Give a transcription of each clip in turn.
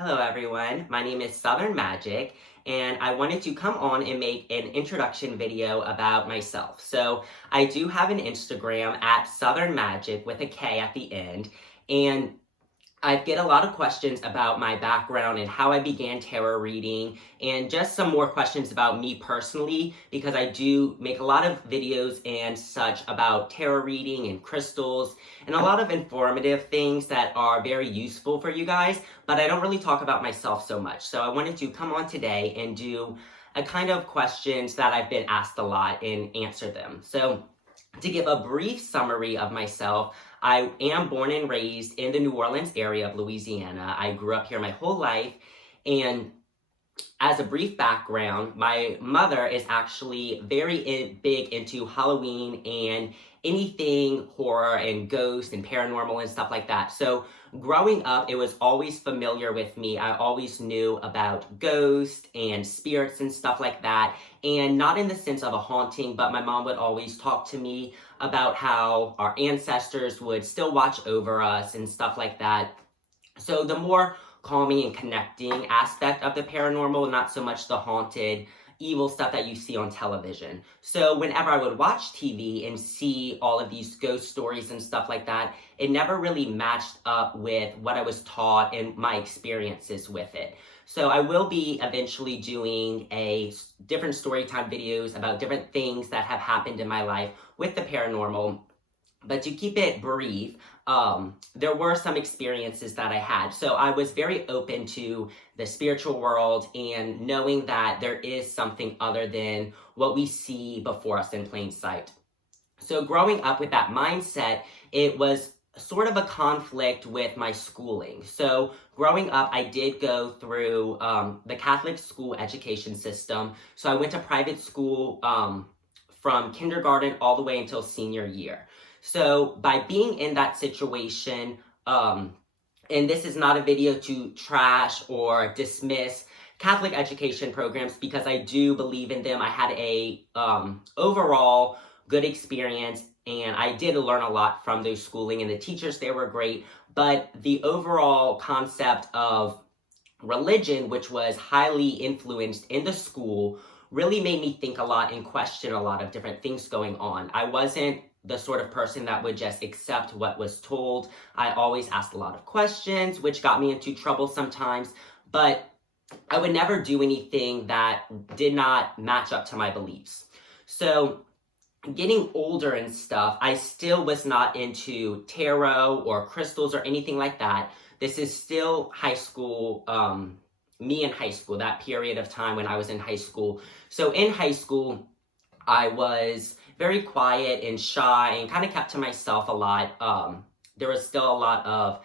Hello everyone, my name is Southern Magic and I wanted to come on and make an introduction video about myself. So I do have an Instagram at Southern Magic with a K at the end, and I get a lot of questions about my background and how I began tarot reading, and just some more questions about me personally, because I do make a lot of videos and such about tarot reading and crystals and a lot of informative things that are very useful for you guys, but I don't really talk about myself so much. So I wanted to come on today and do a kind of questions that I've been asked a lot and answer them. So to give a brief summary of myself, I am born and raised in the New Orleans area of Louisiana. I grew up here my whole life, and as a brief background, my mother is actually very big into Halloween and anything horror and ghosts and paranormal and stuff like that. So growing up, it was always familiar with me. I always knew about ghosts and spirits and stuff like that. And not in the sense of a haunting, but my mom would always talk to me about how our ancestors would still watch over us and stuff like that. So the more calming and connecting aspect of the paranormal, not so much the haunted, evil stuff that you see on television. So whenever I would watch TV and see all of these ghost stories and stuff like that, it never really matched up with what I was taught and my experiences with it. So I will be eventually doing different story time videos about different things that have happened in my life with the paranormal. But to keep it brief, there were some experiences that I had. So I was very open to the spiritual world and knowing that there is something other than what we see before us in plain sight. So growing up with that mindset, it was sort of a conflict with my schooling. So growing up, I did go through the Catholic school education system. So I went to private school from kindergarten all the way until senior year. So by being in that situation, and this is not a video to trash or dismiss Catholic education programs, because I do believe in them. I had a overall good experience, and I did learn a lot from those schooling, and the teachers there were great. But the overall concept of religion, which was highly influenced in the school, really made me think a lot and question a lot of different things going on. I wasn't the sort of person that would just accept what was told. I always asked a lot of questions, which got me into trouble sometimes, but I would never do anything that did not match up to my beliefs. So getting older and stuff, I still was not into tarot or crystals or anything like that. This is still high school, me in high school, that period of time when I was in high school. So in high school, I was very quiet and shy and kind of kept to myself a lot. There was still a lot of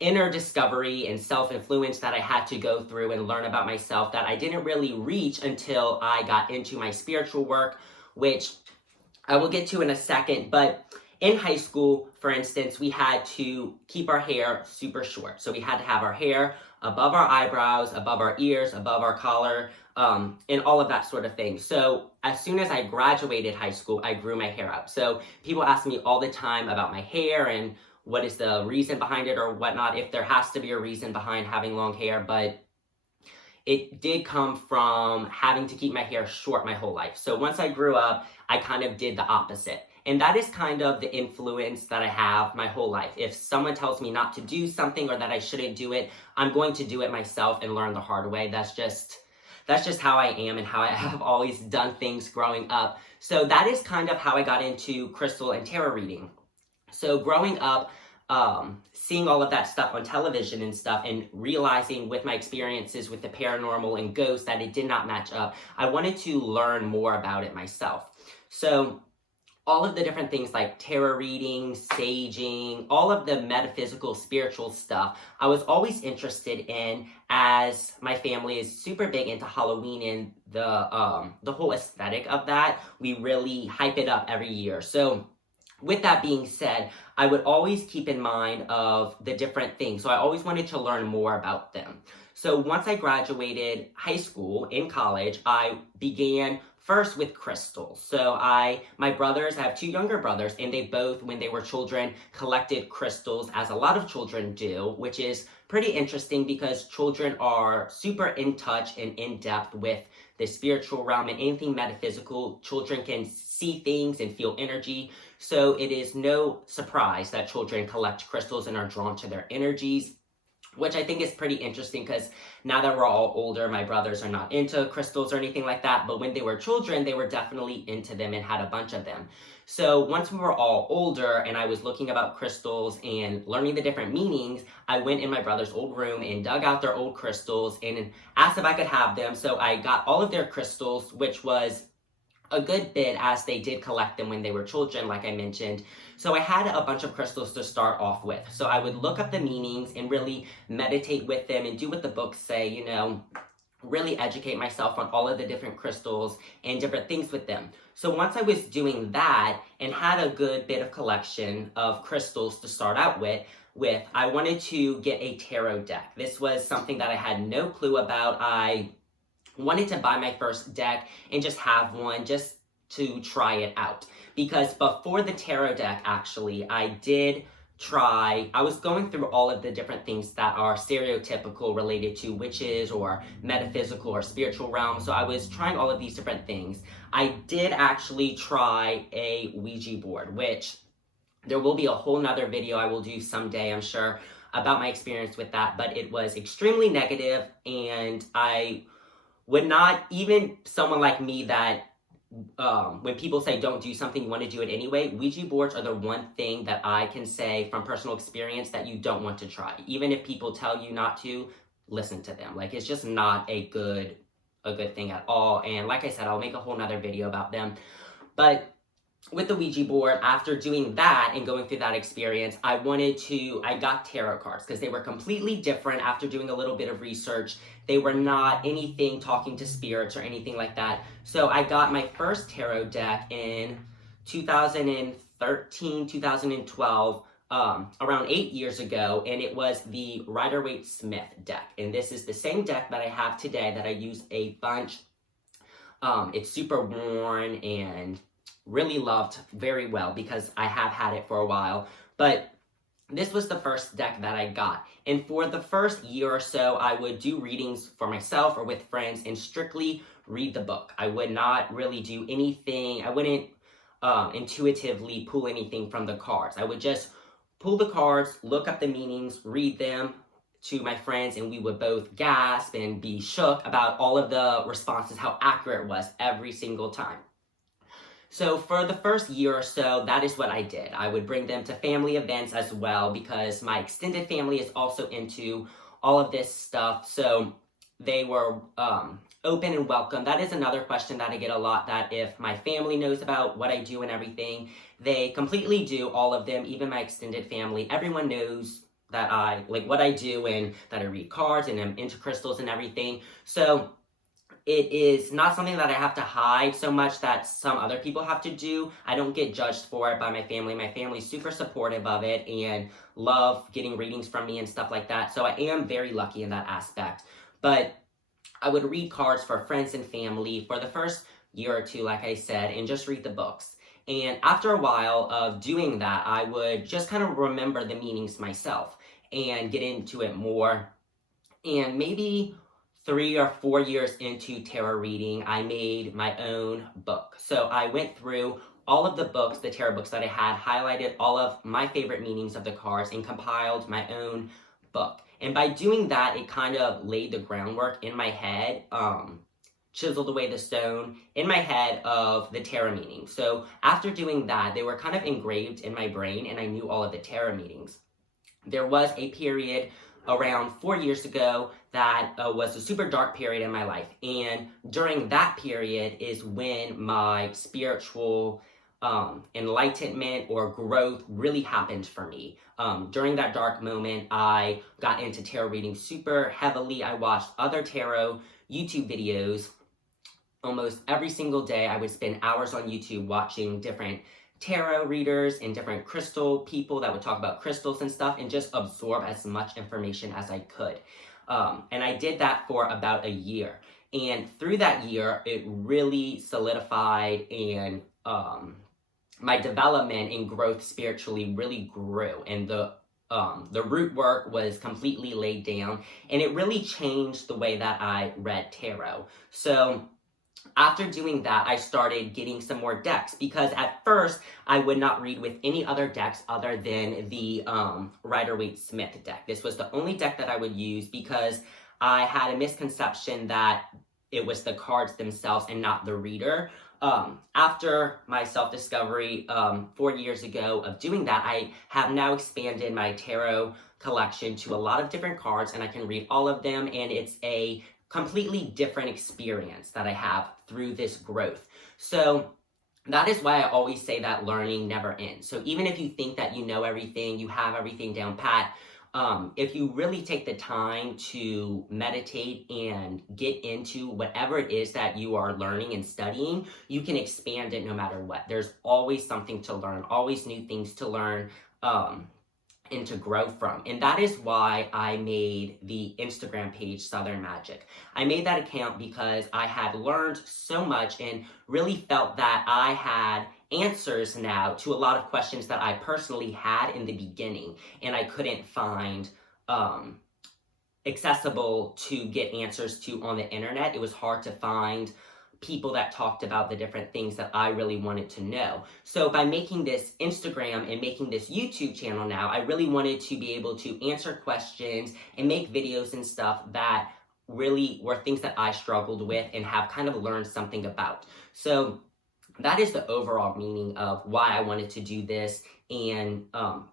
inner discovery and self-influence that I had to go through and learn about myself that I didn't really reach until I got into my spiritual work, which I will get to in a second. But in high school, for instance, we had to keep our hair super short. So we had to have our hair above our eyebrows, above our ears, above our collar, and all of that sort of thing. So as soon as I graduated high school, I grew my hair out. So people ask me all the time about my hair and what is the reason behind it or whatnot, if there has to be a reason behind having long hair, but it did come from having to keep my hair short my whole life. So once I grew up, I kind of did the opposite. And that is kind of the influence that I have my whole life. If someone tells me not to do something or that I shouldn't do it, I'm going to do it myself and learn the hard way. That's just how I am and how I have always done things growing up. So that is kind of how I got into crystal and tarot reading. So growing up, seeing all of that stuff on television and stuff and realizing with my experiences with the paranormal and ghosts that it did not match up, I wanted to learn more about it myself. So all of the different things like tarot reading, saging, all of the metaphysical, spiritual stuff, I was always interested in, as my family is super big into Halloween and the whole aesthetic of that. We really hype it up every year. So with that being said, I would always keep in mind of the different things. So I always wanted to learn more about them. So once I graduated high school, in college, I began first with crystals. So my brothers, I have two younger brothers, and they both, when they were children, collected crystals, as a lot of children do, which is pretty interesting because children are super in touch and in depth with the spiritual realm and anything metaphysical. Children can see things and feel energy. So it is no surprise that children collect crystals and are drawn to their energies, which I think is pretty interesting because now that we're all older, my brothers are not into crystals or anything like that, but when they were children, they were definitely into them and had a bunch of them. So once we were all older and I was looking about crystals and learning the different meanings, I went in my brother's old room and dug out their old crystals and asked if I could have them. So I got all of their crystals, which was a good bit as they did collect them when they were children, like I mentioned. So I had a bunch of crystals to start off with. So I would look up the meanings and really meditate with them and do what the books say, you know, really educate myself on all of the different crystals and different things with them. So once I was doing that and had a good bit of collection of crystals to start out with, I wanted to get a tarot deck. This was something that I had no clue about. I wanted to buy my first deck and just have one just to try it out. Because before the tarot deck, actually, I was going through all of the different things that are stereotypical related to witches or metaphysical or spiritual realm. So I was trying all of these different things. I did actually try a Ouija board, which there will be a whole nother video I will do someday, I'm sure, about my experience with that. But it was extremely negative, and I would not, even someone like me that when people say don't do something, you want to do it anyway, Ouija boards are the one thing that I can say from personal experience that you don't want to try. Even if people tell you not to, listen to them. Like, it's just not a good thing at all. And like I said, I'll make a whole nother video about them. But with the Ouija board, after doing that and going through that experience, I got tarot cards because they were completely different after doing a little bit of research. They were not anything talking to spirits or anything like that. So I got my first tarot deck in 2013, 2012, around 8 years ago, and it was the Rider-Waite-Smith deck. And this is the same deck that I have today that I use a bunch. It's super worn and really loved very well because I have had it for a while. But this was the first deck that I got. And for the first year or so, I would do readings for myself or with friends and strictly read the book. I would not really do anything. I wouldn't intuitively pull anything from the cards. I would just pull the cards, look up the meanings, read them to my friends, and we would both gasp and be shook about all of the responses, how accurate it was every single time. So for the first year or so, that is what I did. I would bring them to family events as well because my extended family is also into all of this stuff. So they were open and welcome. That is another question that I get a lot, that if my family knows about what I do and everything, they completely do, all of them, even my extended family. Everyone knows that I like what I do and that I read cards and I'm into crystals and everything. So it is not something that I have to hide so much that some other people have to do. I don't get judged for it by my family. My family's super supportive of it and love getting readings from me and stuff like that. So I am very lucky in that aspect. But I would read cards for friends and family for the first year or two, like I said, and just read the books. And after a while of doing that, I would just kind of remember the meanings myself and get into it more. And maybe 3 or 4 years into tarot reading, I made my own book. So I went through all of the books, the tarot books that I had, highlighted all of my favorite meanings of the cards, and compiled my own book. And by doing that, it kind of laid the groundwork in my head, chiseled away the stone in my head of the tarot meanings. So after doing that, they were kind of engraved in my brain, and I knew all of the tarot meanings. There was a period around 4 years ago that was a super dark period in my life. And during that period is when my spiritual enlightenment or growth really happened for me. During that dark moment, I got into tarot reading super heavily. I watched other tarot YouTube videos almost every single day. I would spend hours on YouTube watching different tarot readers and different crystal people that would talk about crystals and stuff, and just absorb as much information as I could. And I did that for about a year. And through that year, it really solidified, and my development and growth spiritually really grew. And the the root work was completely laid down, and it really changed the way that I read tarot. So after doing that, I started getting some more decks, because at first I would not read with any other decks other than the Rider-Waite-Smith deck. This was the only deck that I would use because I had a misconception that it was the cards themselves and not the reader. After my self-discovery 4 years ago of doing that, I have now expanded my tarot collection to a lot of different cards, and I can read all of them, and it's a completely different experience that I have through this growth. So that is why I always say that learning never ends. So even if you think that you know everything, you have everything down pat, if you really take the time to meditate and get into whatever it is that you are learning and studying, you can expand it no matter what. There's always something to learn, always new things to learn, and to grow from. And that is why I made the Instagram page Southern Magick. I made that account because I had learned so much and really felt that I had answers now to a lot of questions that I personally had in the beginning, and I couldn't find accessible to get answers to on the internet. It was hard to find people that talked about the different things that I really wanted to know. So by making this Instagram and making this YouTube channel now, I really wanted to be able to answer questions and make videos and stuff that really were things that I struggled with and have kind of learned something about. So that is the overall meaning of why I wanted to do this and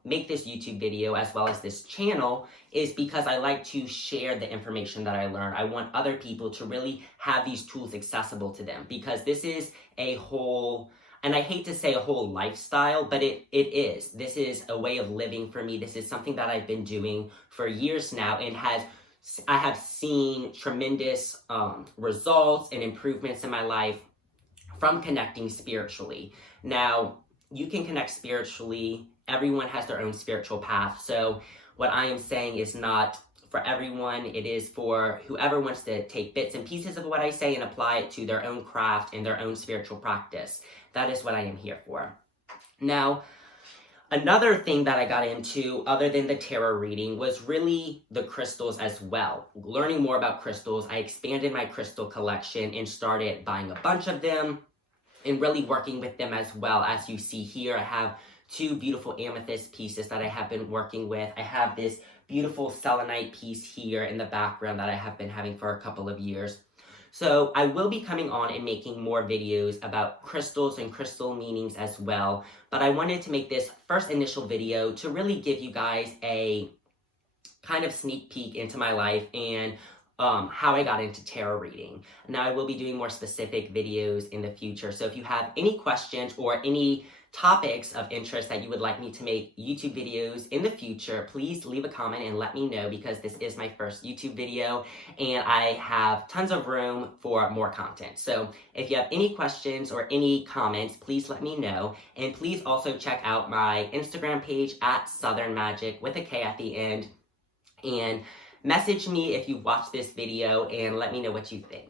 make this YouTube video as well as this channel, is because I like to share the information that I learned. I want other people to really have these tools accessible to them, because this is a whole, and I hate to say a whole lifestyle, but it is. This is a way of living for me. This is something that I've been doing for years now, and I have seen tremendous results and improvements in my life from connecting spiritually. Now, you can connect spiritually. Everyone has their own spiritual path. So what I am saying is not for everyone. It is for whoever wants to take bits and pieces of what I say and apply it to their own craft and their own spiritual practice. That is what I am here for. Now, another thing that I got into, other than the tarot reading, was really the crystals as well. Learning more about crystals, I expanded my crystal collection and started buying a bunch of them and really working with them as well. As you see here, I have 2 beautiful amethyst pieces that I have been working with. I have this beautiful selenite piece here in the background that I have been having for a couple of years. So I will be coming on and making more videos about crystals and crystal meanings as well. But I wanted to make this first initial video to really give you guys a kind of sneak peek into my life and how I got into tarot reading. Now I will be doing more specific videos in the future. So if you have any questions or any topics of interest that you would like me to make YouTube videos in the future, please leave a comment and let me know, because this is my first YouTube video and I have tons of room for more content. So if you have any questions or any comments, please let me know. And please also check out my Instagram page at Southern Magick with a K at the end. And message me if you watched this video and let me know what you think.